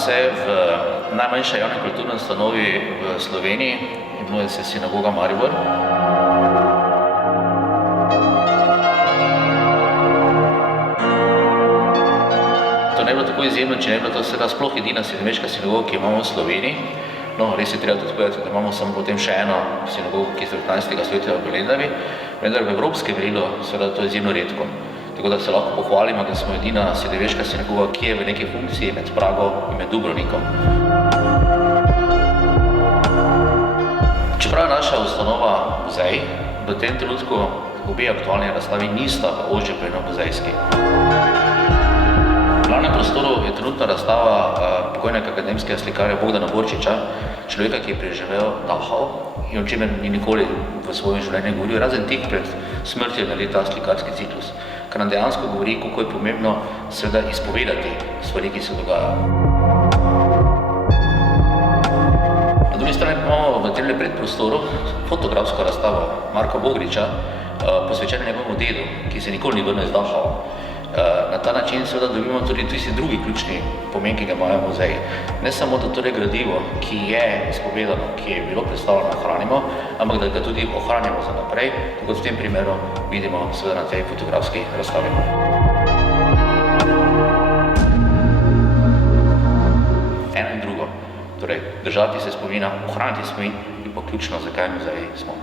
se v najmanjši javni kulturni ustanovi v Sloveniji, imenuje se Sinagoga Maribor. To ne bi bilo tako izjemno, če ne bi bila to seveda sploh edina srednjeveška sinagoga, ki jo imamo v Sloveniji. No, res je treba tudi povedati, da imamo samo potem še eno sinagogo, ki je iz 19. stoletja v Lendavi, vendar v evropskem merilu seveda to je izjemno redko. Tako da se lahko pohvalimo, da smo edina srednjeveška sinagoga, ki je v neki funkciji med Prago in med Dubrovnikom. Čeprav je naša ustanova muzej, v tem trenutku obe aktualni razstavi nista v ožji muzejski. V glavnem prostoru je trenutna razstava pokojnega akademskega slikarja Bogdana Borčiča, človeka, ki je preživel Dachau in o čemer ni nikoli v svojem življenju govoril, razen tik pred smrtjo naredi ta slikarski ciklus, kar nam dejansko govori, kako je pomembno seveda izpovedati stvari, ki se dogajajo. Na drugi strani imamo v tem predprostoru fotografsko razstavo Marka Bogriča, posvečeno njegovemu dedu, ki se nikoli ni vrnil iz Dachau. Na ta način seveda dobimo tudi tisti drugi ključni pomen, ki ga imajo muzeji. Ne samo, da torej gradivo, ki je izpovedano, ki je bilo predstavljeno, ohranimo, ampak da ga tudi ohranimo za naprej, kot v tem primeru vidimo seveda na tej fotografski razstavi. Eno in drugo, torej držati se spomina, ohraniti spomin in pa ključno, zakaj muzeji smo.